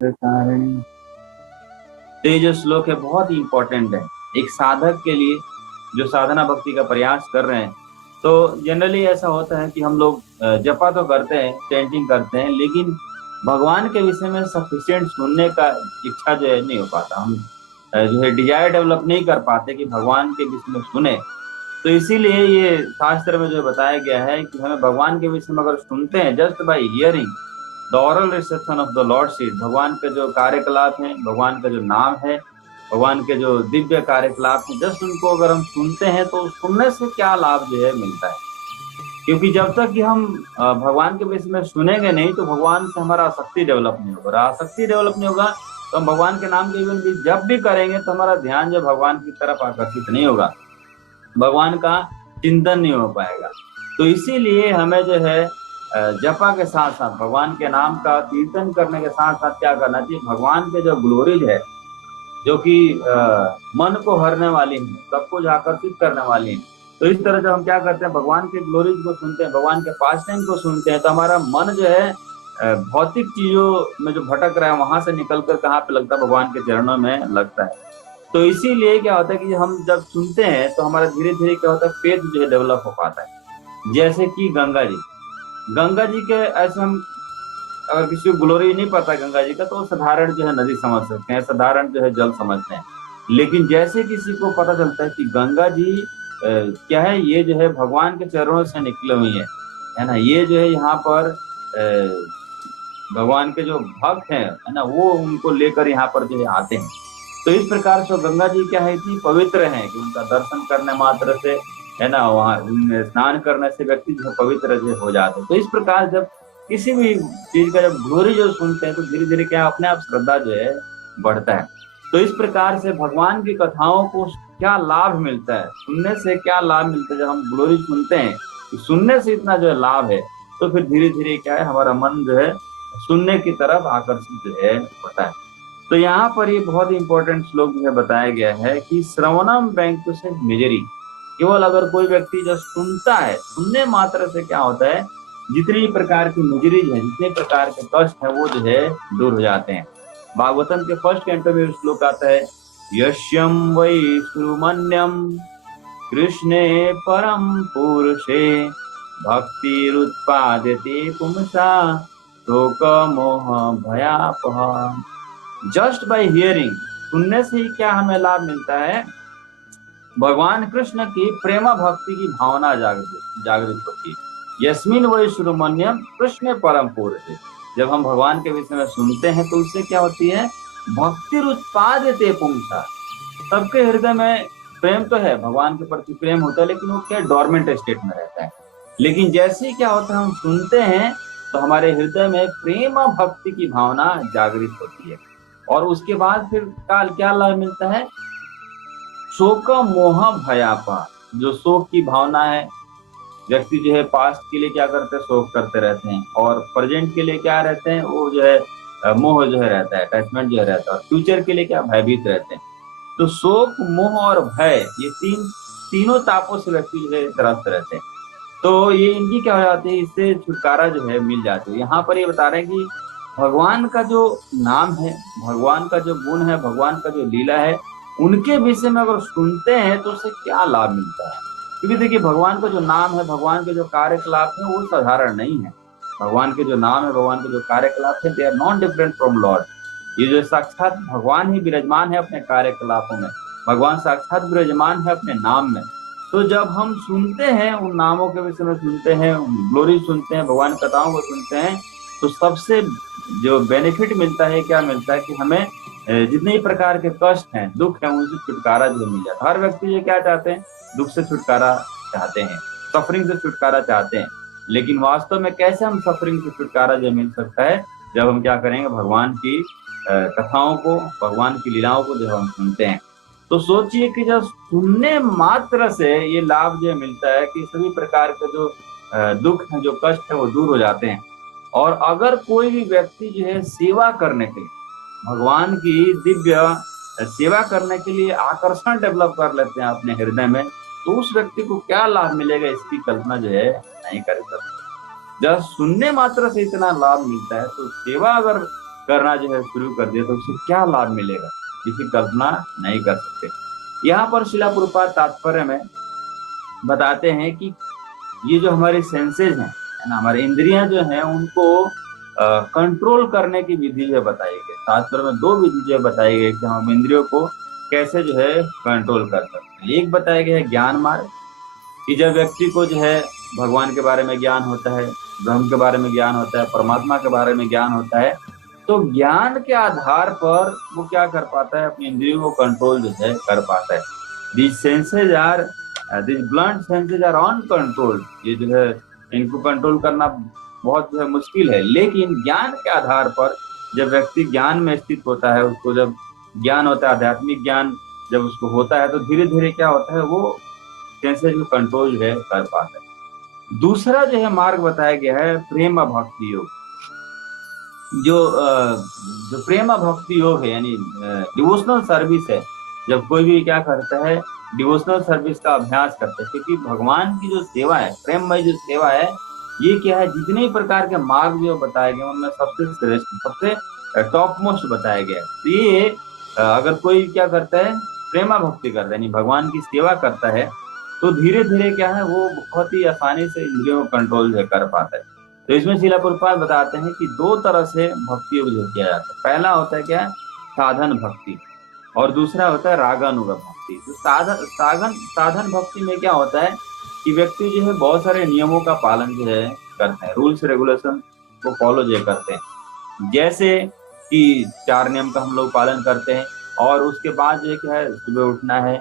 कारिणी। तो ये जो श्लोक है बहुत ही इंपॉर्टेंट है एक साधक के लिए जो साधना भक्ति का प्रयास कर रहे हैं। तो जनरली ऐसा होता है कि हम लोग जपा तो करते हैं, चैंटिंग करते हैं, लेकिन भगवान के विषय में सफिशिएंट सुनने का इच्छा जो है नहीं हो पाता। हम जो है डिजायर डेवलप नहीं कर पाते कि भगवान के विषय में सुने। तो इसीलिए ये शास्त्र में जो बताया गया है कि हमें भगवान के विषय में अगर सुनते हैं just by hearing the oral reception of the Lord seed, भगवान के जो कार्यकलाप हैं, भगवान का जो नाम है, भगवान के जो दिव्य कार्यकलाप हैं, जस्ट उनको अगर हम सुनते हैं तो सुनने से क्या लाभ जो है मिलता है। क्योंकि जब तक कि हम भगवान के विषय में सुनेंगे नहीं तो भगवान से हमारा आसक्ति डेवलप नहीं होगा। आसक्ति डेवलप नहीं होगा तो हम भगवान के नाम के इवन भी जब भी करेंगे तो हमारा ध्यान जो भगवान की तरफ आकर्षित नहीं होगा, भगवान का चिंतन नहीं हो पाएगा। तो इसीलिए हमें जो है जपा के साथ साथ भगवान के नाम का कीर्तन करने के साथ साथ क्या करना चाहिए, भगवान के जो ग्लोरीज है जो कि मन को हरने वाली है, सबको आकर्षित करने वाली है। तो इस तरह जब हम क्या करते हैं भगवान के ग्लोरीज को सुनते हैं, भगवान के पास टाइम को सुनते हैं, तो हमारा मन जो है भौतिक चीजों में जो भटक रहा है वहां से निकलकर कहाँ पे लगता है, भगवान के चरणों में लगता है। तो इसीलिए क्या होता है कि हम जब सुनते हैं तो हमारा धीरे धीरे क्या होता है, फेथ जो है डेवलप हो पाता है। जैसे कि गंगा जी के ऐसे हम अगर किसी को ग्लोरी नहीं पता गंगा जी का तो साधारण जो है नदी समझ सकते हैं, साधारण जो है जल समझते हैं। लेकिन जैसे किसी को पता चलता है कि गंगा जी क्या है, ये जो है भगवान के चरणों से निकली हुई है ना, ये जो है यहाँ पर भगवान के जो भक्त हैं है ना, वो उनको लेकर यहाँ पर जो है आते हैं। तो इस प्रकार से गंगा जी क्या है कि पवित्र हैं कि उनका दर्शन करने मात्र से है ना, वहाँ उनमें स्नान करने से व्यक्ति जो है पवित्र जो हो जाते हैं। तो इस प्रकार जब किसी भी चीज का जब ग्लोरी जो सुनते हैं तो धीरे धीरे क्या अपने आप श्रद्धा जो है बढ़ता है। तो इस प्रकार से भगवान की कथाओं को क्या लाभ मिलता है, सुनने से क्या लाभ मिलता है, जब हम ग्लोरी सुनते हैं तो सुनने से इतना जो है लाभ है, तो फिर धीरे धीरे क्या है हमारा मन जो है सुनने की तरफ आकर्षित जो है होता है। तो यहाँ पर ये बहुत ही इंपॉर्टेंट श्लोक जो है बताया गया है कि श्रवणम बैंकुशे मिजरी, केवल अगर कोई व्यक्ति जब सुनता है, सुनने मात्र से क्या होता है, जितने प्रकार की मिजरीज है, जितने प्रकार के कष्ट है वो जो है दूर हो जाते हैं। भागवतम के फर्स्ट कैंटो में श्लोक आता है, यश्यम वै सुमन्यम कृष्णे परम पुरुषे भक्तिरुत्पादते पुंसा शोक मोह भयापहा। जस्ट बाय हियरिंग, सुनने से ही क्या हमें लाभ मिलता है, भगवान कृष्ण की प्रेमा भक्ति की भावना जागृत होती है। यस्मिन वै सुब्रमण्यम कृष्ण परम पुरुष। जब हम भगवान के विषय में सुनते हैं तो उससे क्या होती है, भक्ति उत्पादते पुंसा। सबके हृदय में प्रेम तो है, भगवान के प्रति प्रेम होता है, लेकिन वो क्या डोरमेंट स्टेट में रहता है। लेकिन जैसे ही क्या होता है हम सुनते हैं तो हमारे हृदय में प्रेम भक्ति की भावना जागृत होती है। और उसके बाद फिर क्या लाभ मिलता है, शोक मोह भयापा। जो शोक की भावना है, व्यक्ति जो है पास्ट के लिए क्या करते हैं, शोक करते रहते हैं, और प्रेजेंट के लिए क्या रहते हैं, वो जो है मोह जो है रहता है, अटैचमेंट जो है रहता है, और फ्यूचर के लिए क्या भयभीत रहते हैं। तो शोक मोह और भय, ये तीनों तापों से व्यक्ति जो है त्रस्त रहते हैं। तो ये इनकी क्या हो जाती है, इससे छुटकारा जो है मिल जाती है। यहाँ पर ये बता रहे हैं कि भगवान का जो नाम है, भगवान का जो गुण है, भगवान का जो लीला है, उनके विषय में अगर सुनते हैं तो उससे क्या लाभ मिलता है। क्योंकि देखिए भगवान का जो नाम है, भगवान के जो कार्यकलाप है वो साधारण नहीं है। भगवान के जो नाम है, भगवान के जो कार्यकलाप है, they are not different from lord. ये जो साक्षात भगवान ही विराजमान है अपने कार्यकलापों में, भगवान साक्षात विराजमान है अपने नाम में। तो जब हम सुनते हैं, उन नामों के विषय में सुनते हैं, ग्लोरी सुनते हैं, भगवान कथाओं को सुनते हैं, तो सबसे जो बेनिफिट मिलता है, क्या मिलता है कि हमें जितने प्रकार के कष्ट हैं, दुख हैं, उनसे छुटकारा जो मिल जाता है। हर व्यक्ति ये क्या चाहते हैं, दुख से छुटकारा चाहते हैं, सफरिंग से छुटकारा चाहते हैं। लेकिन वास्तव में कैसे हम सफरिंग से छुटकारा जो मिल सकता है, जब हम क्या करेंगे, भगवान की कथाओं को, भगवान की लीलाओं को जब हम सुनते हैं। तो सोचिए कि जब सुनने मात्र से ये लाभ जो मिलता है कि सभी प्रकार के जो दुख है, जो कष्ट है, वो दूर हो जाते हैं। और अगर कोई भी व्यक्ति जो है सेवा करने के लिए, भगवान की दिव्य सेवा करने के लिए आकर्षण डेवलप कर लेते हैं अपने हृदय में, तो उस व्यक्ति को क्या लाभ मिलेगा इसकी कल्पना जो है नहीं कर सकते। जब सुनने मात्र से इतना लाभ मिलता है तो सेवा अगर करना जो है शुरू कर दिया तो उसे क्या लाभ मिलेगा, इसकी कल्पना नहीं कर सकते। यहाँ पर शिला प्रभुपाद तात्पर्य में बताते हैं कि ये जो हमारी सेंसेज हैं, है ना, हमारी इंद्रियां जो हैं उनको कंट्रोल करने की विधि जो बताई गई। तात्पर्य में दो विधि जो बताई गई कि हम इंद्रियों को कैसे जो है कंट्रोल कर सकते हैं। एक बताया गया है ज्ञान मार्ग, कि जब व्यक्ति को जो है भगवान के बारे में ज्ञान होता है, ब्रह्म के बारे में ज्ञान होता है, परमात्मा के बारे में ज्ञान होता है, तो ज्ञान के आधार पर वो क्या कर पाता है, अपनी इंद्रियों को कंट्रोल जो है कर पाता है। This senses are this blunt senses are uncontrolled, ये जो है इनको कंट्रोल करना बहुत जो है मुश्किल है। लेकिन ज्ञान के आधार पर जब व्यक्ति ज्ञान में स्थित होता है, उसको जब ज्ञान होता है, आध्यात्मिक ज्ञान जब उसको होता है, तो धीरे धीरे क्या होता है, वो सेंसेज को कंट्रोल जो है कर पाता है। दूसरा जो है मार्ग बताया गया है प्रेम भक्ति योग। जो प्रेम भक्ति योग है, यानी डिवोशनल सर्विस है। जब कोई भी क्या करता है, डिवोशनल सर्विस का अभ्यास करता है, क्योंकि भगवान की जो सेवा है, प्रेममय जो सेवा है, ये क्या है, जितने प्रकार के मार्ग जो बताए गए उनमें सबसे श्रेष्ठ, सबसे टॉप मोस्ट बताया गया है। तो ये अगर कोई क्या करता है, प्रेमा भक्ति करता है, यानी भगवान की सेवा करता है, तो धीरे धीरे क्या है, वो बहुत ही आसानी से इंद्रियों को कंट्रोल कर पाता है। तो इसमें शिला प्रभुपाद बताते हैं कि दो तरह से भक्ति योग किया जाता है। पहला होता है क्या, साधन भक्ति, और दूसरा होता है रागानुगा भक्ति। तो साधन भक्ति में क्या होता है कि व्यक्ति जो है बहुत सारे नियमों का पालन जो है करते हैं, रूल्स रेगुलेशन को फॉलो जो करते हैं। जैसे कि 4 नियम का हम लोग पालन करते हैं, और उसके बाद जो क्या है, सुबह उठना है,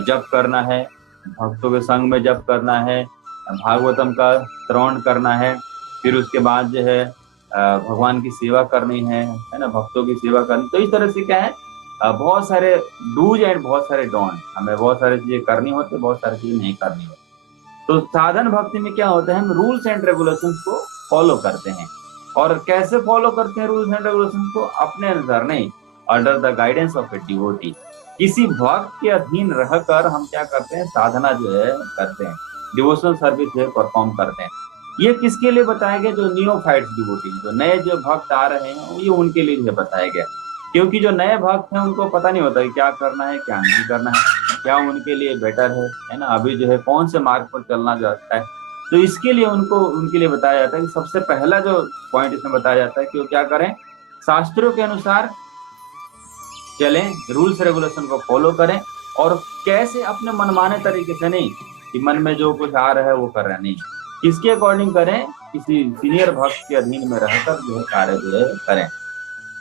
जप करना है, भक्तों के संग में जप करना है, भागवतम का श्रवण करना है, फिर उसके बाद जो है भगवान की सेवा करनी है ना, भक्तों की सेवा करनी। तो इस तरह से क्या है, बहुत सारे डूज एंड बहुत सारे डोंट, हमें बहुत सारी चीजें करनी होती है, बहुत सारी चीजें नहीं करनी होती। तो साधन भक्ति में क्या होता है, हम रूल्स एंड रेगुलेशंस को फॉलो करते हैं। और कैसे फॉलो करते हैं रूल्स एंड रेगुलेशंस को, अपने अनुसार नहीं, under the guidance of a devotee. किसी भक्त के अधीन रहकर हम क्या करते हैं, साधना जो है करते हैं, डिवोशनल सर्विस जो है परफॉर्म करते हैं। ये किसके लिए बताया गया, जो नियोफाइट्स डिवोटी, जो नए जो भक्त आ रहे हैं, ये उनके लिए जो बताया गया। क्योंकि जो नए भक्त हैं उनको पता नहीं होता कि क्या करना है क्या नहीं करना है, क्या उनके लिए बेटर है ना, अभी जो है कौन से मार्ग पर चलना जाता है। तो इसके लिए उनके लिए बताया जाता है कि सबसे पहला जो पॉइंट इसमें बताया जाता है कि वो क्या करें, शास्त्रों के अनुसार चलें, रूल्स रेगुलेशन को फॉलो करें, और कैसे अपने मनमाने तरीके से नहीं, कि मन में जो कुछ आ रहा है वो कर रहा नहीं, किसके अकॉर्डिंग करें, किसी सीनियर भक्त के अधीन में रहकर जो है कार्य जो है करें।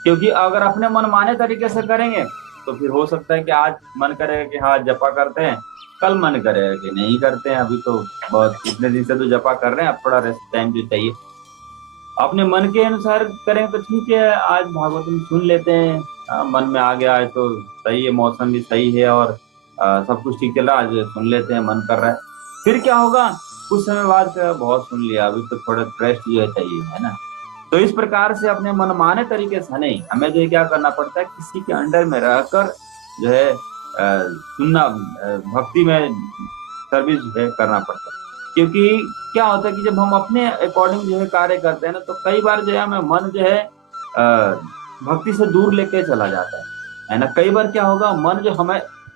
क्योंकि अगर अपने मनमाने तरीके से करेंगे तो फिर हो सकता है कि आज मन करेगा कि हाँ जपा करते हैं, कल मन करेगा कि नहीं करते हैं, अभी तो बहुत इतने दिन से तो जपा कर रहे हैं, अब थोड़ा रेस्ट टाइम जो चाहिए। अपने मन के अनुसार करें तो ठीक है, आज भागवतम सुन लेते हैं, मन में आ गया है तो सही है, मौसम भी सही है और सब कुछ ठीक चल रहा है, आज सुन लेते हैं, मन कर रहा है। फिर क्या होगा, कुछ समय बाद बहुत सुन लिया, अभी तो थोड़ा रेस्ट जो है चाहिए, है ना। तो इस प्रकार से अपने मनमाने तरीके से नहीं, हमें जो क्या करना पड़ता है, किसी के अंडर में रहकर जो है सुनना, भक्ति में सर्विस जो है करना पड़ता है। क्योंकि क्या होता है कि जब हम अपने अकॉर्डिंग जो है कार्य करते हैं ना, तो कई बार जो है हमें मन जो है भक्ति से दूर लेके चला जाता है ना। कई बार क्या होगा, मन जो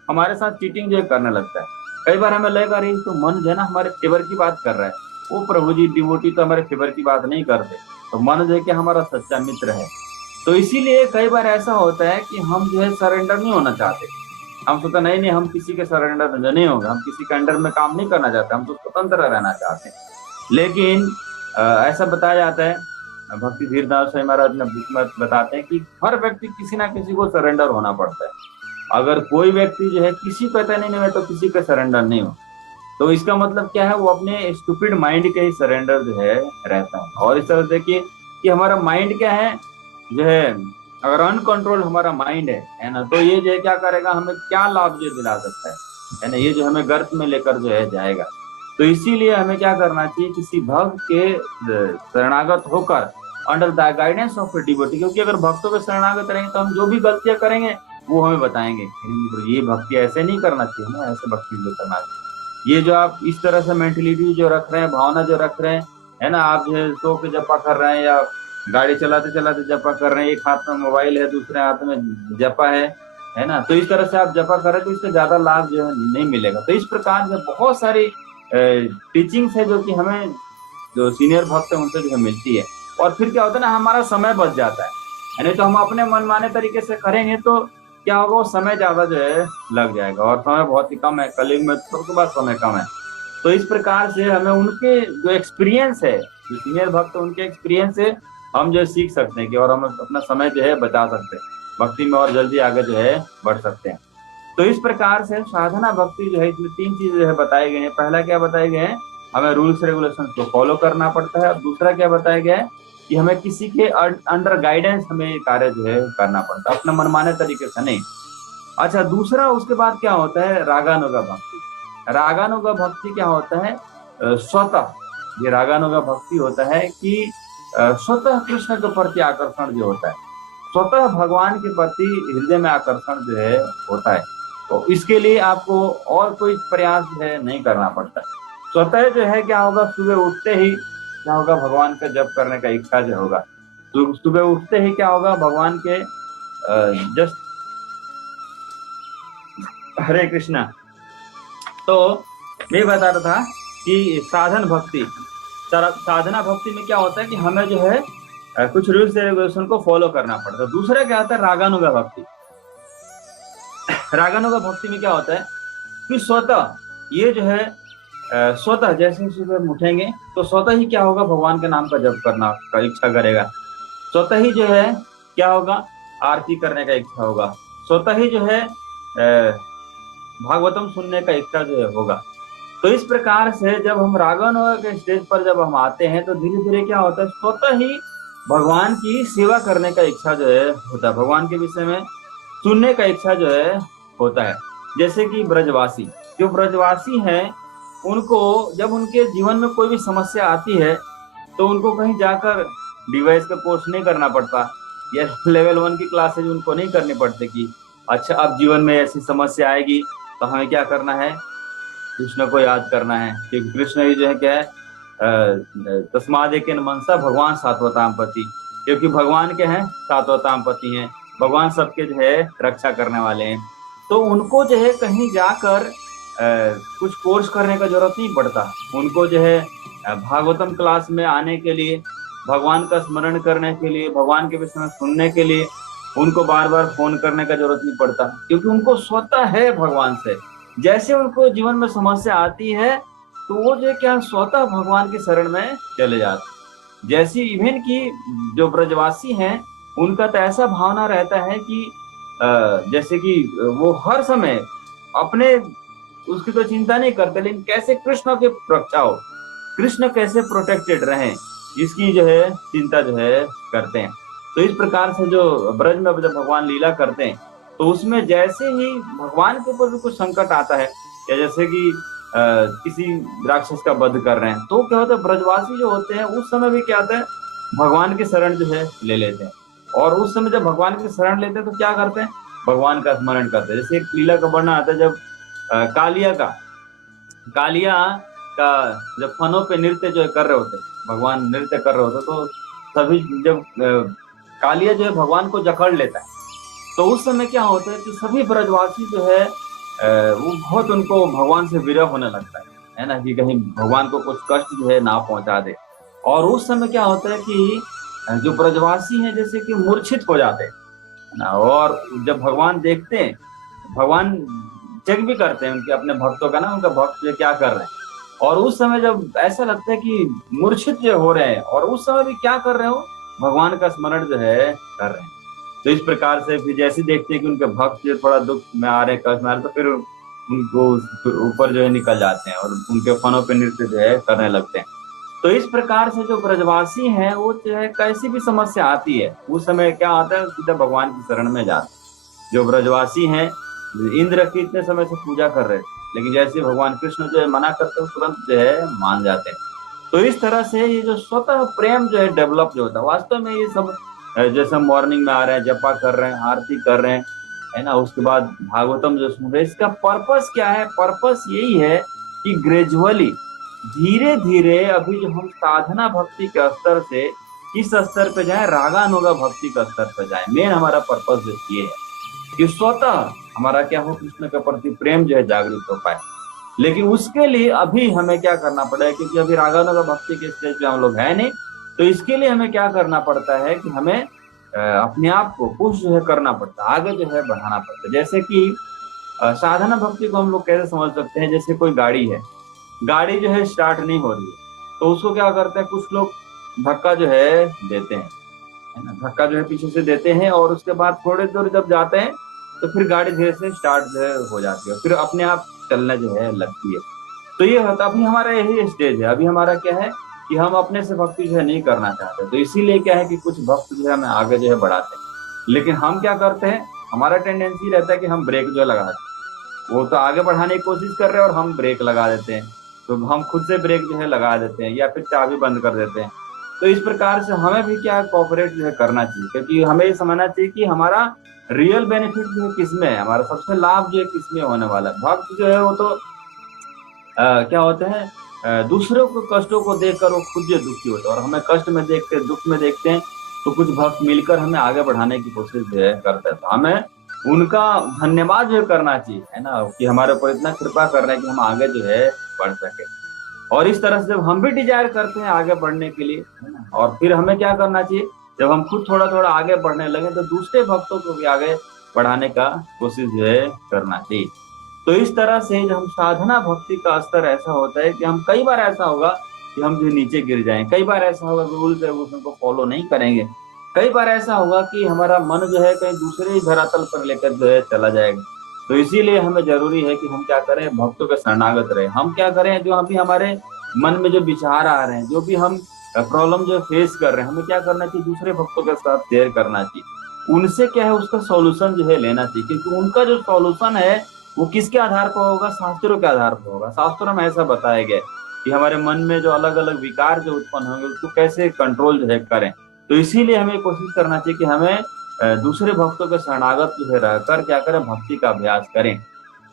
हमारे साथ चीटिंग जो है करने लगता है। कई बार हमें लगेगा अरे तो मन जो है ना हमारे फेवर की बात कर रहा है, वो प्रभु जी डिवोटी तो हमारे फेवर की बात नहीं करते, तो मन जो है कि हमारा सच्चा मित्र है। तो इसीलिए कई बार ऐसा होता है कि हम जो है सरेंडर नहीं होना चाहते। हम सोचते नहीं हम किसी के सरेंडर नहीं होगा, हम किसी के अंडर में काम नहीं करना चाहते, हम तो स्वतंत्र रहना चाहते हैं। लेकिन ऐसा बताया जाता है, भक्ति धीरदास स्वामी महाराज ने बुक में बताते हैं कि हर व्यक्ति किसी ना किसी को सरेंडर होना पड़ता है। अगर कोई व्यक्ति जो है किसी को कहता नहीं मैं तो किसी का सरेंडर नहीं हूँ, तो इसका मतलब क्या है, वो अपने स्टूपिड माइंड के ही सरेंडर जो है रहता है। और इस तरह देखिए कि हमारा माइंड क्या है जो है, अगर अनकंट्रोल हमारा माइंड है ना, तो ये जो है क्या करेगा, हमें क्या लाभ जो दिला सकता है ना, ये जो हमें गर्त में लेकर जो है जाएगा। तो इसीलिए हमें क्या करना चाहिए, किसी भक्त के शरणागत होकर under the guidance of a devotee. क्योंकि अगर भक्तों के शरणागत रहेंगे तो हम जो भी गलतियां करेंगे वो हमें बताएंगे, ये भक्ति ऐसे नहीं करना चाहिए ना, ऐसे भक्ति जो करना चाहिए। ये जो आप इस तरह से मेंटेलिटी जो रख रहे हैं, भावना जो रख रहे हैं, है ना, आप जो है सो के जपा कर रहे हैं या गाड़ी चलाते चलाते जपा कर रहे हैं, एक हाथ में मोबाइल है, दूसरे हाथ में जपा है ना। तो इस तरह से आप जपा करें तो इससे ज्यादा लाभ जो है नहीं मिलेगा। तो इस प्रकार से बहुत सारी टीचिंग्स है जो कि हमें जो सीनियर भक्त है उनसे जो है मिलती है। और फिर क्या होता है ना, हमारा समय बच जाता है। यानी तो हम अपने मनमाने तरीके से करेंगे तो क्या होगा, वो समय ज्यादा जो है लग जाएगा, और समय बहुत ही कम है, कलयुग में तो सबके पास समय कम है। तो इस प्रकार से हमें उनके जो एक्सपीरियंस है, जो सीनियर भक्त है उनके एक्सपीरियंस से हम जो सीख सकते हैं कि, और हम अपना समय जो है बचा सकते हैं, भक्ति में और जल्दी आगे जो है बढ़ सकते हैं। तो इस प्रकार से साधना भक्ति जो है, इसमें तीन चीजें जो है बताई गई हैं। पहला क्या बताया गया है, हमें रूल्स रेगुलेशंस को फॉलो करना पड़ता है। और दूसरा क्या बताया गया है कि हमें किसी के अंडर गाइडेंस हमें ये कार्य जो है करना पड़ता है, अपने मनमाने तरीके से नहीं। अच्छा, दूसरा उसके बाद क्या होता है, रागानुगा भक्ति। रागानुगा भक्ति क्या होता है, स्वतः ये रागानुगा भक्ति होता है कि स्वतः कृष्ण के प्रति आकर्षण जो होता है, स्वतः भगवान के प्रति हृदय में आकर्षण जो है होता है। तो इसके लिए आपको और कोई प्रयास जो है नहीं करना पड़ता। स्वतः जो है क्या होगा, सुबह उठते ही क्या होगा, भगवान का जप करने का इच्छा जो होगा। सुबह उठते ही क्या होगा, भगवान के जस्ट हरे कृष्णा। तो मैं बता रहा था कि साधन भक्ति, साधना भक्ति में क्या होता है कि हमें जो है कुछ रूल्स एंड रेगुलेशन को फॉलो करना पड़ता है। दूसरा क्या होता है, रागानुगा भक्ति। रागानुगा भक्ति में क्या होता है कि स्वतः ये जो है स्वतः जैसे सुबह उठेंगे तो स्वतः ही क्या होगा, भगवान के नाम का जप करना का इच्छा करेगा। स्वतः ही जो है क्या होगा, आरती करने का इच्छा होगा। स्वतः ही जो है भागवतम सुनने का इच्छा जो है होगा। तो इस प्रकार से जब हम रागानुगा के स्टेज पर जब हम आते हैं तो धीरे धीरे क्या होता है, स्वतः ही भगवान की सेवा करने का इच्छा जो है होता है, भगवान के विषय में सुनने का इच्छा जो है होता है। जैसे कि ब्रजवासी, जो ब्रजवासी हैं उनको जब उनके जीवन में कोई भी समस्या आती है तो उनको कहीं जाकर डिवाइस का कोर्स नहीं करना पड़ता, या लेवल 1 की क्लासेज उनको नहीं करनी पड़ती कि अच्छा अब जीवन में ऐसी समस्या आएगी तो हमें क्या करना है, कृष्ण को याद करना है। क्योंकि कृष्ण ही जो है क्या है, तस्मादेक मनसा भगवान सात्वताम पति, क्योंकि भगवान के हैं सात्वताम पति हैं, भगवान सबके जो है रक्षा करने वाले हैं। तो उनको जो है कहीं जाकर कुछ कोर्स करने का जरूरत नहीं पड़ता। उनको जो है भागवतम क्लास में आने के लिए, भगवान का स्मरण करने के लिए, भगवान के विषय में सुनने के लिए उनको बार बार फोन करने का जरूरत नहीं पड़ता, क्योंकि उनको स्वतः है भगवान से। जैसे उनको जीवन में समस्या आती है तो वो जो क्या स्वतः भगवान की शरण में चले जाते। जैसी इवन की जो ब्रजवासी हैं उनका तो ऐसा भावना रहता है कि जैसे कि वो हर समय अपने उसकी तो चिंता नहीं करते, लेकिन कैसे कृष्ण की रक्षा हो, कृष्ण कैसे प्रोटेक्टेड रहे, इसकी जो है चिंता जो है करते हैं। तो इस प्रकार से जो ब्रज में जब भगवान लीला करते हैं तो उसमें जैसे ही भगवान के ऊपर भी कुछ संकट आता है, या जैसे कि किसी राक्षस का वध कर रहे हैं, तो क्या होता है, ब्रजवासी जो होते हैं उस समय भी क्या होता है, भगवान की शरण जो है ले लेते हैं। और उस समय जब भगवान की शरण लेते हैं तो क्या करते हैं, भगवान का स्मरण करते हैं। जैसे एक लीला का वर्णन आता है, जब कालिया का जब फनों पे नृत्य जो है कर रहे होते, भगवान नृत्य कर रहे होते, तो सभी जब कालिया जो है भगवान को जकड़ लेता है, तो उस समय क्या होता है कि सभी ब्रजवासी जो है वो बहुत उनको भगवान से विरह होने लगता है ना, कि कहीं भगवान को कुछ कष्ट जो है ना पहुंचा दे। और उस समय क्या होता है कि जो ब्रजवासी हैं जैसे कि मूर्छित हो जाते हैं ना, और जब भगवान देखते हैं, भगवान चेक भी करते हैं उनके अपने भक्तों का ना, उनका भक्त जो क्या कर रहे हैं। और उस समय जब ऐसा लगता है कि मूर्छित जो हो रहे हैं और उस समय भी क्या कर रहे हो, भगवान का स्मरण जो है कर रहे हैं। तो इस प्रकार से फिर जैसे देखते हैं कि उनके भक्त जो थोड़ा दुख में आ रहे हैं, कष्ट में आ रहे, तो फिर उनको ऊपर जो है निकल जाते हैं और उनके फनों पे नृत्य जो है करने लगते हैं। तो इस प्रकार से जो ब्रजवासी हैं वो जो है कैसी भी समस्या आती है उस समय क्या आता है, सीधा भगवान की शरण में जाते हैं। जो ब्रजवासी हैं इंद्र की इतने समय से पूजा कर रहे थे, लेकिन जैसे भगवान कृष्ण जो है मना करते हैं तुरंत जो है मान जाते हैं। तो इस तरह से ये जो स्वतः प्रेम जो है डेवलप जो होता है, वास्तव में ये सब जैसे मॉर्निंग में आ रहे हैं, जपा कर रहे हैं, आरती कर रहे हैं, है ना, उसके बाद भागवतम जो सुन रहे हैं, इसका पर्पस क्या है, पर्पस यही है कि ग्रेजुअली धीरे धीरे अभी जो हम साधना भक्ति के स्तर से किस स्तर पे जाए, रागानुगा भक्ति का स्तर पे जाए। मेन हमारा पर्पस ये है कि स्वतः हमारा क्या हो, कृष्ण के प्रति प्रेम जो है जागृत हो पाए। लेकिन उसके लिए अभी हमें क्या करना पड़ेगा, क्योंकि अभी रागानुगा भक्ति के स्टेज पे हम लोग है नहीं, तो इसके लिए हमें क्या करना पड़ता है कि हमें अपने आप को पुश जो है करना पड़ता है, आगे जो है बढ़ाना पड़ता है। जैसे कि साधना भक्ति को हम लोग कैसे समझ सकते हैं, जैसे कोई गाड़ी है, गाड़ी जो है स्टार्ट नहीं हो रही है, तो उसको क्या करते हैं, कुछ लोग धक्का जो है देते हैं, है ना, धक्का जो है पीछे से देते हैं, और उसके बाद थोड़ी दूर जब जाते हैं तो फिर गाड़ी धीरे से स्टार्ट जो है हो जाती है, फिर अपने आप चलने जो है लगती है। तो ये होता, अभी हमारा यही स्टेज है। अभी हमारा क्या है कि हम अपने से भक्ति जो है नहीं करना चाहते, तो इसीलिए क्या है कि कुछ भक्त जो है हमें आगे जो है बढ़ाते हैं। लेकिन हम क्या करते हैं, हमारा टेंडेंसी रहता है कि हम ब्रेक जो है लगा देते हैं। वो तो आगे बढ़ाने की कोशिश कर रहे हैं और हम ब्रेक लगा देते हैं, तो हम खुद से ब्रेक जो है लगा देते हैं या फिर चाबी बंद कर देते हैं। तो इस प्रकार से हमें भी क्या कोऑपरेट जो है करना चाहिए, क्योंकि हमें ये समझना चाहिए कि हमारा रियल बेनिफिट जो है किसमें है, हमारा सबसे लाभ जो है किसमें होने वाला है। भक्त जो है वो तो क्या होते हैं, दूसरों को कष्टों को देखकर वो खुद जो दुखी होते हैं, और हमें कष्ट में देखते हैं, दुख में देखते हैं, तो कुछ भक्त मिलकर हमें आगे बढ़ाने की कोशिश जो है करते हैं। तो हमें उनका धन्यवाद जो करना चाहिए, है ना, कि हमारे ऊपर इतना कृपा कर रहे हैं कि हम आगे जो है बढ़ सके। और इस तरह से जब हम भी डिजायर करते हैं आगे बढ़ने के लिए, है ना, और फिर हमें क्या करना चाहिए, जब हम खुद थोड़ा थोड़ा आगे बढ़ने लगे तो दूसरे भक्तों को भी आगे बढ़ाने का कोशिश जो है करना चाहिए। तो इस तरह से जब हम साधना भक्ति का स्तर ऐसा होता है कि हम कई बार ऐसा होगा कि हम जो नीचे गिर जाएं, कई बार ऐसा होगा रूल्स रेगुलेशन को फॉलो नहीं करेंगे, कई बार ऐसा होगा कि हमारा मन जो है कहीं दूसरे ही धरातल पर लेकर जो है चला जाएगा। तो इसीलिए हमें जरूरी है कि हम क्या करें, भक्तों के शरणागत रहे। हम क्या करें, जो अभी हमारे मन में जो विचार आ रहे हैं, जो भी हम प्रॉब्लम जो फेस कर रहे हैं, हमें क्या करना चाहिए, दूसरे भक्तों के साथ शेयर करना चाहिए। उनसे क्या है, उसका सॉल्यूशन जो है लेना चाहिए, क्योंकि उनका जो सॉल्यूशन है वो किसके आधार पर होगा, शास्त्रों के आधार पर होगा। शास्त्रों में ऐसा बताया गया है कि हमारे मन में जो अलग अलग विकार जो उत्पन्न होंगे उसको कैसे कंट्रोल जो है करें। तो इसीलिए हमें कोशिश करना चाहिए कि हमें दूसरे भक्तों के शरणागत जो है रहकर क्या करें, भक्ति का अभ्यास करें।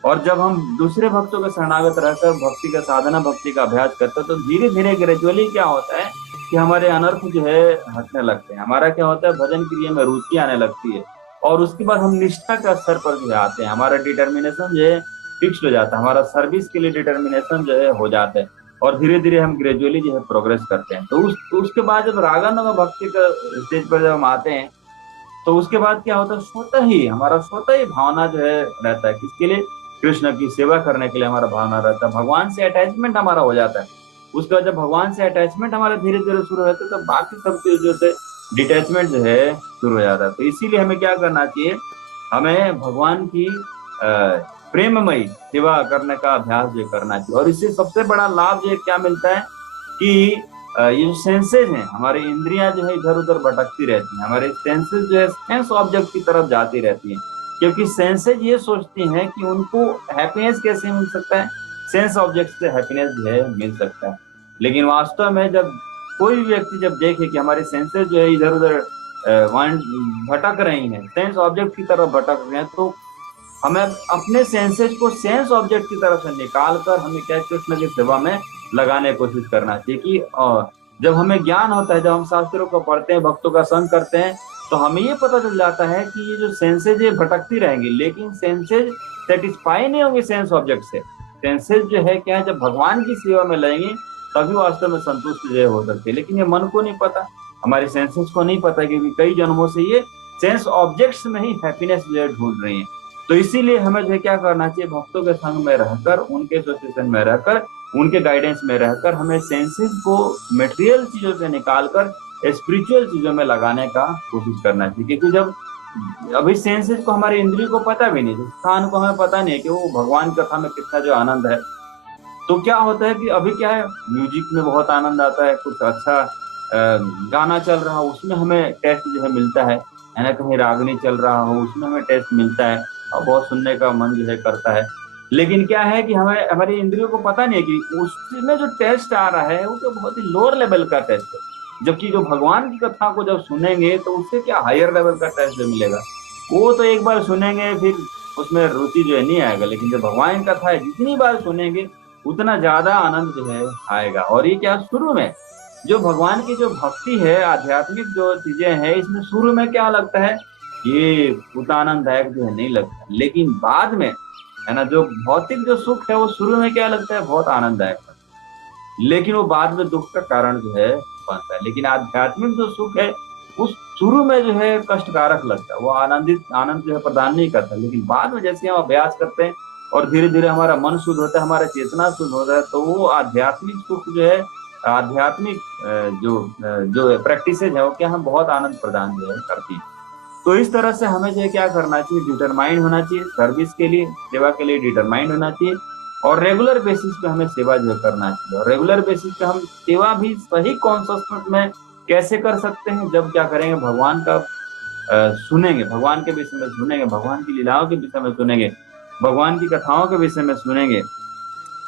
और जब हम दूसरे भक्तों के शरणागत रहकर भक्ति का साधना भक्ति का अभ्यास करते हैं, तो धीरे धीरे ग्रेजुअली क्या होता है कि हमारे अनर्थ जो है हटने लगते हैं। हमारा क्या होता है, भजन क्रिया में रुचि आने लगती है, और उसके बाद हम निष्ठा के स्तर पर जो आते हैं, हमारा डिटर्मिनेशन जो है फिक्स हो जाता है, हमारा सर्विस के लिए डिटर्मिनेशन जो है हो जाता है, और धीरे धीरे हम ग्रेजुअली जो है प्रोग्रेस करते हैं। तो उसके बाद जब रागानुगा भक्ति का स्टेज पर जब हम आते हैं, तो उसके बाद क्या होता है, स्वतः ही हमारा स्वतः ही भावना जो है रहता है, किसके लिए, कृष्ण की सेवा करने के लिए हमारा भावना रहता है, भगवान से अटैचमेंट हमारा हो जाता है। उसके बाद जब भगवान से अटैचमेंट हमारा धीरे धीरे शुरू होता है, तो बाकी सब चीजों से डिटैचमेंट जो है शुरू हो जाता है। तो इसीलिए हमें क्या करना चाहिए, हमें भगवान की प्रेममयी सेवा करने का अभ्यास जो करना चाहिए। और इससे सबसे बड़ा लाभ जो क्या मिलता है कि ये जो सेंसेज हैं, हमारी इंद्रियां जो है इधर उधर भटकती रहती हैं, हमारे सेंसेज जो है सेंस ऑब्जेक्ट की तरफ जाती रहती हैं, क्योंकि सेंसेज ये सोचती हैं कि उनको हैप्पीनेस कैसे मिल सकता है, सेंस ऑब्जेक्ट से हैप्पीनेस जो है मिल सकता है। लेकिन वास्तव में जब कोई भी व्यक्ति जब देखे कि हमारे सेंसेज जो है इधर उधर भटक रही हैं, सेंस ऑब्जेक्ट की तरफ भटक रहे हैं, तो हमें अपने सेंसेज को सेंस ऑब्जेक्ट की तरफ से निकाल कर हमें क्या कृष्ण की सेवा में लगाने की कोशिश करना चाहिए। कि जब हमें ज्ञान होता है, जब हम शास्त्रों को पढ़ते हैं, भक्तों का संग करते हैं, तो हमें ये पता चल जाता है कि ये जो सेंसेज ये भटकती रहेंगी, लेकिन सेंसेज सेटिस्फाई नहीं होंगे सेंस ऑब्जेक्ट से। सेंसेज जो है क्या है, जब भगवान की सेवा में लगेंगे तभी वास्तव में संतुष्ट जो हो सकती है। लेकिन ये मन को नहीं पता, हमारे सेंसेज को नहीं पता, क्योंकि कई जन्मों से ये सेंस ऑब्जेक्ट्स में ही हैप्पीनेस जो है ढूंढ रही है। तो इसीलिए हमें जो क्या करना चाहिए, भक्तों के संग में रहकर, उनके एसोसिएशन में रहकर, उनके गाइडेंस में रहकर हमें सेंसेस को मटेरियल चीजों से निकालकर स्पिरिचुअल चीजों में लगाने का कोशिश करना चाहिए। क्योंकि जब अभी सेंसेस को, हमारे इंद्रियों को पता भी नहीं, स्थान को हमें पता नहीं है कि वो भगवान कथा में कितना जो आनंद है। तो क्या होता है कि अभी क्या है, म्यूजिक में बहुत आनंद आता है, कुछ अच्छा गाना चल रहा हो उसमें हमें टेस्ट जो है मिलता है ना, कहीं रागनी चल रहा हो उसमें हमें टेस्ट मिलता है और बहुत सुनने का मन जो है करता है। लेकिन क्या है कि हमें, हमारी इंद्रियों को पता नहीं है कि उसमें जो टेस्ट आ रहा है वो तो बहुत ही लोअर लेवल का टेस्ट है, जबकि जो भगवान की कथा को जब सुनेंगे तो उससे क्या हायर लेवल का टेस्ट जो मिलेगा। वो तो एक बार सुनेंगे फिर उसमें रुचि जो है नहीं आएगा, लेकिन जो भगवान की कथा है जितनी बार सुनेंगे उतना ज्यादा आनंद जो है आएगा। और ये क्या शुरू में जो भगवान की जो भक्ति है, आध्यात्मिक जो चीजें हैं, इसमें शुरू में क्या लगता है, ये उतना आनंददायक जो है नहीं लगता, लेकिन बाद में है ना, जो भौतिक जो सुख है वो शुरू में क्या लगता है, बहुत आनंददायक लगता है, लेकिन वो बाद में दुख का कारण जो है बनता है। लेकिन आध्यात्मिक जो सुख है उस शुरू में जो है कष्टकारक लगता है, वो आनंद जो है प्रदान नहीं करता, लेकिन बाद में जैसे हम अभ्यास करते हैं और धीरे धीरे हमारा मन शुद्ध होता है, हमारा चेतना शुद्ध होता है, तो वो आध्यात्मिक सुख जो है, आध्यात्मिक जो प्रैक्टिसेज है वो क्या हम बहुत आनंद प्रदान जो है करती है। तो इस तरह से हमें जो है क्या करना चाहिए, डिटरमाइंड होना चाहिए सर्विस के लिए, सेवा के लिए डिटरमाइंड होना चाहिए, और रेगुलर बेसिस पे हमें सेवा जो है करना चाहिए। और रेगुलर बेसिस पे हम सेवा भी सही कॉन्सियसनेस में कैसे कर सकते हैं, जब क्या करेंगे, भगवान का सुनेंगे, भगवान के विषय में सुनेंगे, भगवान की लीलाओं के विषय में सुनेंगे, भगवान की कथाओं के विषय में सुनेंगे।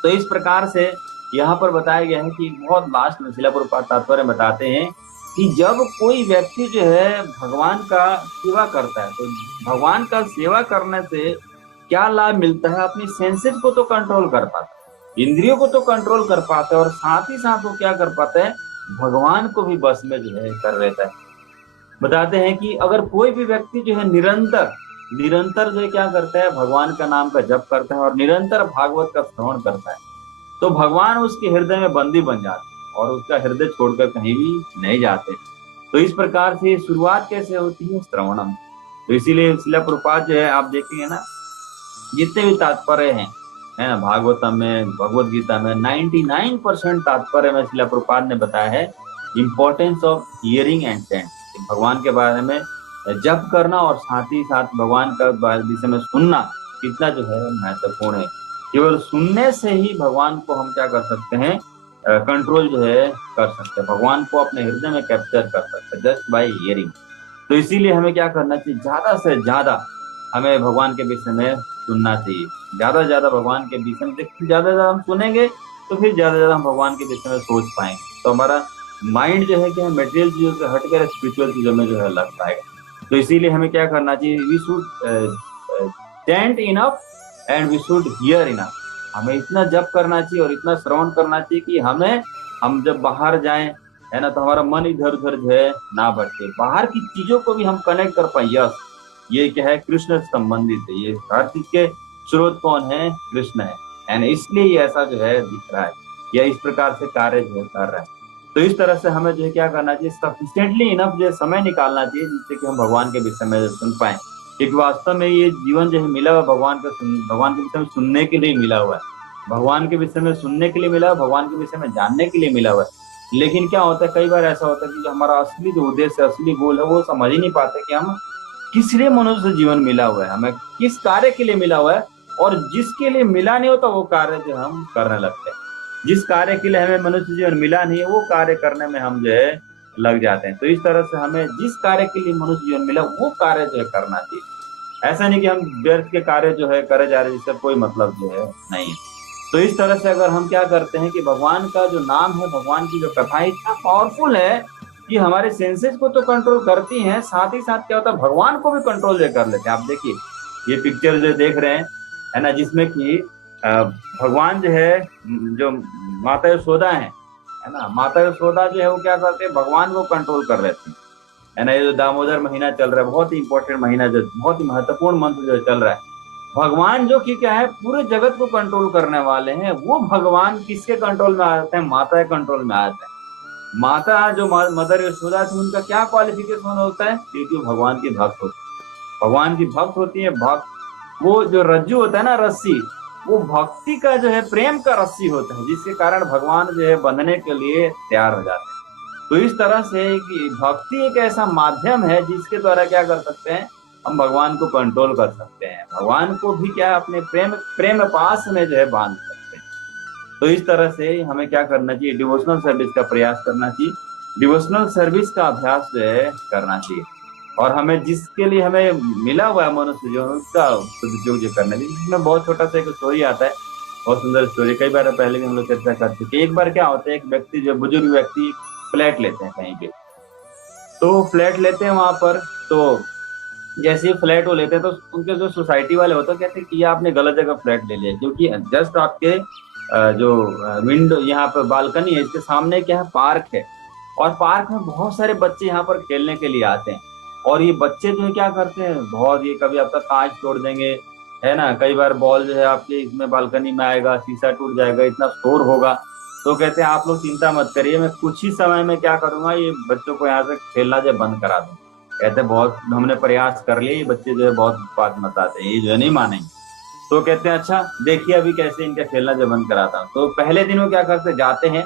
तो इस प्रकार से यहाँ पर बताया गया है कि बहुत लास्ट में शिला प्रभुपाद तात्पर्य बताते हैं कि जब कोई व्यक्ति जो है भगवान का सेवा करता है, तो भगवान का सेवा करने से क्या लाभ मिलता है, अपनी सेंसेस को तो कंट्रोल कर पाता है, इंद्रियों को तो कंट्रोल कर पाता है, और साथ ही साथ वो क्या कर पाता है, भगवान को भी बस में जो है कर लेता है। बताते हैं कि अगर कोई भी व्यक्ति जो है निरंतर निरंतर जो है क्या करता है, भगवान का नाम का जप करता है और निरंतर भागवत का श्रवण करता है, तो भगवान उसके हृदय में बंदी बन जाते हैं और उसका हृदय छोड़कर कहीं भी नहीं जाते। तो इस प्रकार से शुरुआत कैसे होती है, श्रवणम। तो इसीलिए शिला प्रभुपाद जो है आप देखेंगे ना, जितने भी तात्पर्य हैं, है ना, भागवतम में, भगवत गीता में 99% तात्पर्य में शिला प्रभुपाद ने बताया है importance of hearing and sent, भगवान के बारे में जप करना और साथ ही साथ भगवान का विषय में सुनना कितना जो है महत्वपूर्ण है। केवल सुनने से ही भगवान को हम क्या कर सकते हैं, कंट्रोल जो है कर सकते हैं, भगवान को अपने हृदय में कैप्चर कर सकते हैं जस्ट बाय हियरिंग। तो इसीलिए हमें क्या करना चाहिए, ज्यादा से ज्यादा हमें भगवान के विषय में सुनना चाहिए, ज्यादा से ज्यादा भगवान के विषय में, ज्यादा ज्यादा हम सुनेंगे तो फिर ज्यादा ज्यादा हम भगवान के विषय में सोच पाएंगे, तो हमारा माइंड जो है कि मटेरियल चीजों से हटकर स्पिरिचुअल चीजों में जो है लग पाएगा। तो इसीलिए हमें क्या करना चाहिए, we should chant enough and we should hear enough. हमें इतना जप करना चाहिए और इतना श्रवण करना चाहिए कि हम जब बाहर जाएं, है ना, तो हमारा मन इधर उधर जो है ना भटके, बाहर की चीजों को भी हम कनेक्ट कर पाए। यस, ये क्या है, कृष्ण से संबंधित है, ये हर चीज के स्रोत कौन है, कृष्ण है, एंड इसलिए ये ऐसा जो है दिख रहा है, या इस प्रकार से कार्य जो है कर रहा है। तो इस तरह से हमें जो है क्या करना चाहिए, सफिशिएंटली इनफ जो है समय निकालना चाहिए, जिससे कि हम भगवान के विषय में सुन पाए, क्योंकि वास्तव में ये जीवन जो है मिला हुआ भगवान के विषय में सुनने के लिए मिला हुआ है, भगवान के विषय में सुनने के लिए मिला हुआ, भगवान के विषय में जानने के लिए मिला हुआ है। लेकिन क्या होता है, कई बार ऐसा होता है कि जो हमारा असली जो उद्देश्य, असली गोल है, वो समझ ही नहीं पाते कि हम किस लिए मनुष्य जीवन मिला हुआ है, हमें किस कार्य के लिए मिला हुआ है, और जिसके लिए मिला नहीं होता वो कार्य जो हम करने लगते हैं, जिस कार्य के लिए हमें मनुष्य जीवन मिला नहीं है वो कार्य करने में हम जो है लग जाते हैं। तो इस तरह से हमें जिस कार्य के लिए मनुष्य जीवन मिला वो कार्य जो है करना चाहिए, ऐसा नहीं कि हम व्यर्थ के कार्य जो है करे जा रहे हैं जिससे कोई मतलब जो है नहीं है। तो इस तरह से अगर हम क्या करते हैं कि भगवान का जो नाम है, भगवान की जो कथा है, इतना पावरफुल है कि हमारे सेंसेस को तो कंट्रोल करती हैं, साथ ही साथ क्या होता है, भगवान को भी कंट्रोल जो कर लेते हैं। आप देखिए ये पिक्चर जो देख रहे हैं, है ना, जिसमें कि भगवान जो है, जो माता यशोदा है ना, माता यशोदा जो है वो क्या करते हैं, भगवान को कंट्रोल कर लेते हैं, है ना। ये जो दामोदर महीना चल रहा है, बहुत ही इंपॉर्टेंट महीना, जो बहुत ही महत्वपूर्ण मंत्र जो चल रहा है, भगवान जो कि क्या है, पूरे जगत को कंट्रोल करने वाले हैं, वो भगवान किसके कंट्रोल में आ जाते हैं, माता के कंट्रोल में आ जाते हैं। माता जो मदर यशोदा थी, उनका क्या क्वालिफिकेशन होता है, क्योंकि भगवान की भक्त होती है, भगवान की भक्त होती है। भक्त, वो जो रज्जू होता है ना, रस्सी, वो भक्ति का जो है प्रेम का रस्सी होता है, जिसके कारण भगवान जो है बंधने के लिए तैयार हो जाते हैं। तो इस तरह से कि भक्ति एक ऐसा माध्यम है जिसके द्वारा क्या कर सकते हैं, हम भगवान को कंट्रोल कर सकते हैं, भगवान को भी क्या अपने प्रेम पास में जो है बांध सकते हैं। तो इस तरह से हमें क्या करना चाहिए, डिवोशनल सर्विस का प्रयास करना चाहिए, डिवोशनल सर्विस का अभ्यास जो है करना चाहिए, और हमें जिसके लिए हमें मिला हुआ है मनुष्य जो, उसका सदुपयोग जो करना चाहिए। इसमें बहुत छोटा सा एक स्टोरी आता है, बहुत सुंदर स्टोरी, कई बार पहले भी हम लोग चर्चा कर चुके। एक बार क्या होता है, एक व्यक्ति जो बुजुर्ग व्यक्ति फ्लैट लेते हैं कहीं पे, तो फ्लैट लेते हैं वहां पर, तो जैसे ही फ्लैट वो लेते हैं तो उनके जो सोसाइटी वाले होते हैं कहते हैं कि ये आपने गलत जगह फ्लैट ले लिया, क्योंकि जस्ट आपके जो विंडो यहाँ पे बालकनी है, इसके सामने क्या है, पार्क है, और पार्क में बहुत सारे बच्चे यहाँ पर खेलने के लिए आते हैं। और ये बच्चे जो है क्या करते हैं, बहुत ये कभी आपका कांच तोड़ देंगे, है ना, कई बार बॉल जो है आपके इसमें बालकनी में आएगा, शीशा टूट जाएगा, इतना शोर होगा। तो कहते हैं आप लोग चिंता मत करिए, मैं कुछ ही समय में क्या करूंगा, ये बच्चों को यहाँ से खेलना जो है बंद करा दूं। कहते हैं बहुत हमने प्रयास कर लिए, ये बच्चे जो है बहुत बात मताते हैं, ये जो है नहीं मानेंगे। तो कहते हैं अच्छा देखिए अभी कैसे इनका खेलना जो बंद कराता हूँ। तो पहले दिन वो क्या करते हैं, जाते हैं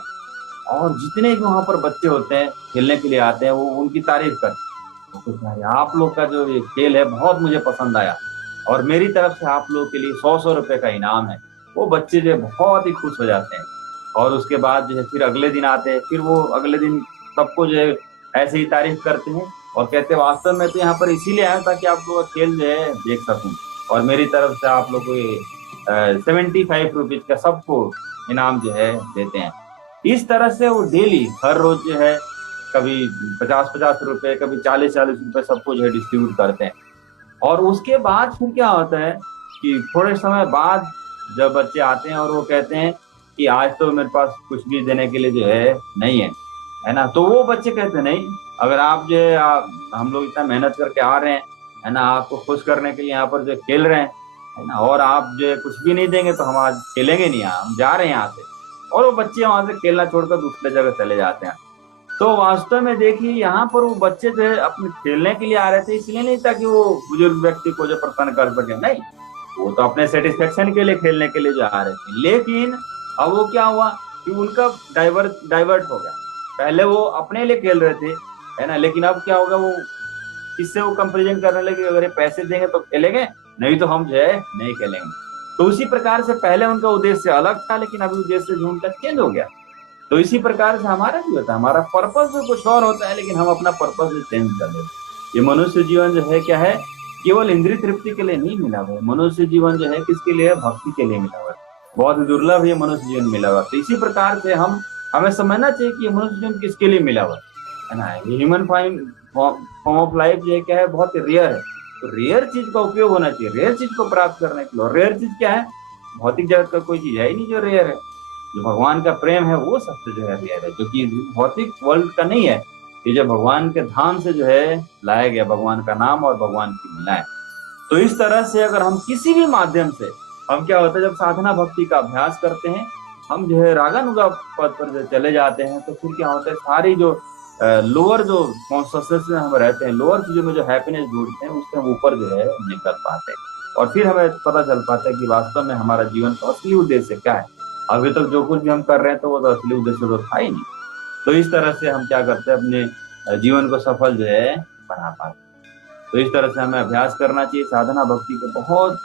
और जितने भी वहां पर बच्चे होते हैं खेलने के लिए आते हैं, वो उनकी तारीफ करते हैं। वो कहते हैं, "अरे, आप लोग का जो ये खेल है बहुत मुझे पसंद आया, और मेरी तरफ से आप लोगों के लिए 100-100 रुपए का इनाम है।" वो बच्चे जो है बहुत ही खुश हो जाते हैं। और उसके बाद जो है फिर अगले दिन आते हैं, फिर वो अगले दिन सबको जो है ऐसे ही तारीफ करते हैं और कहते हैं वास्तव में तो यहाँ पर इसीलिए आया ताकि आप लोग का खेल जो है देख सकूं, और मेरी तरफ से आप लोग को ये 75 रुपीज का सबको इनाम जो है देते हैं। इस तरह से वो डेली हर रोज जो है कभी 50-50 रुपए, कभी 40-40 रुपए सबको जो है डिस्ट्रीब्यूट करते हैं। और उसके बाद फिर क्या होता है कि थोड़े समय बाद जब बच्चे आते हैं और वो कहते हैं कि आज तो मेरे पास कुछ भी देने के लिए जो है नहीं है ना, तो वो बच्चे कहते हैं नहीं, अगर आप जो है हम लोग इतना मेहनत करके आ रहे हैं, है ना, आपको खुश करने के लिए यहाँ पर जो खेल रहे हैं, है ना, और आप जो है कुछ भी नहीं देंगे तो हम आज खेलेंगे नहीं, यहाँ हम जा रहे हैं यहाँ से। और वो बच्चे वहां से खेलना छोड़कर दूसरे जगह चले जाते हैं। तो वास्तव में देखिए यहाँ पर वो बच्चे जो है अपने खेलने के लिए आ रहे थे, इसलिए नहीं था कि वो बुजुर्ग व्यक्ति को जो प्रसन्न कर सके, नहीं, वो तो अपने सेटिस्फेक्शन के लिए खेलने के लिए जो आ रहे थे। लेकिन अब वो क्या हुआ कि उनका डाइवर्ट हो गया। पहले वो अपने लिए खेल रहे थे, है ना, लेकिन अब क्या होगा, वो इससे वो कंपेरिजन करने लगे, अगर ये पैसे देंगे तो खेलेंगे, नहीं तो हम जो है नहीं खेलेंगे। तो उसी प्रकार से पहले उनका उद्देश्य अलग था, लेकिन अभी उद्देश्य जो उनका चेंज हो गया। तो इसी प्रकार से हमारा भी होता है, हमारा पर्पस जो कुछ और होता है, लेकिन हम अपना पर्पस भी चेंज कर देते। ये मनुष्य जीवन जो है क्या है, केवल इंद्रिय तृप्ति के लिए नहीं मिला हुआ है। मनुष्य जीवन जो है किसके लिए, भक्ति के लिए मिला हुआ है। बहुत ही दुर्लभ ये मनुष्य जीवन मिला हुआ है। तो इसी प्रकार से हमें समझना चाहिए कि ये मनुष्य जीवन किसके लिए मिला हुआ है ना। ये ह्यूमन फॉर्म ऑफ लाइफ जो है क्या है, बहुत ही रेयर है। तो रेयर चीज का उपयोग होना चाहिए, रेयर चीज को प्राप्त करने के लिए। और रेयर चीज क्या है, भौतिक जगत का कोई चीज है ही नहीं जो रेयर है। जो भगवान का प्रेम है वो सबसे जो है रेयर है, जो कि भौतिक वर्ल्ड का नहीं है। ये जो भगवान के धाम से जो है लाया गया, भगवान का नाम और भगवान की लीलाएं। तो इस तरह से अगर हम किसी भी माध्यम से, हम क्या होता है जब साधना भक्ति का अभ्यास करते हैं, हम जो है रागानुगा पद पर जो चले जाते हैं, तो फिर क्या होता है, सारी जो लोअर जो कॉन्शियसनेस में हम रहते हैं, लोअर चीजों में जो हैप्पीनेस ढूंढते हैं, उससे हम ऊपर जो है निकल पाते हैं। और फिर हमें पता चल पाता है कि वास्तव में हमारा जीवन का असली उद्देश्य क्या है। अभी तक जो कुछ भी हम कर रहे हैं तो वो तो असली उद्देश्य तो था ही नहीं। तो इस तरह से हम क्या करते हैं, अपने जीवन को सफल जो है बना पाते हैं। तो इस तरह से हमें अभ्यास करना चाहिए, साधना भक्ति को बहुत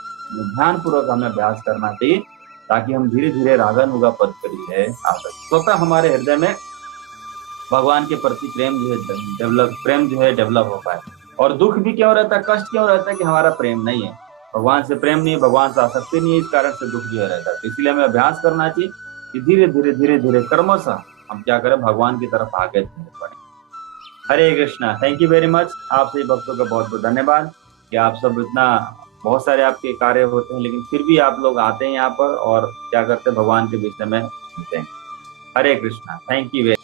ध्यान पूर्वक हमें अभ्यास करना चाहिए, ताकि हम धीरे धीरे रागानुगा पद पर जो है आ सकते। स्वतः हमारे हृदय में भगवान के प्रति प्रेम जो है डेवलप हो पाए। और दुख भी क्यों रहता है, कष्ट क्यों रहता है, कि हमारा प्रेम नहीं है, भगवान से प्रेम नहीं है, भगवान से आसक्ति नहीं है, इस कारण से दुख जो है रहता है। तो इसलिए हमें अभ्यास करना चाहिए कि धीरे धीरे क्रमशः हम क्या करें, भगवान की तरफ आगे बढ़े। Hare Krishna. Thank you very much. आप सभी भक्तों का बहुत बहुत धन्यवाद कि आप सब इतना, बहुत सारे आपके कार्य होते हैं लेकिन फिर भी आप लोग आते हैं यहाँ पर और क्या करते हैं, भगवान के विषय में सुनते हैं। Hare Krishna. Thank you very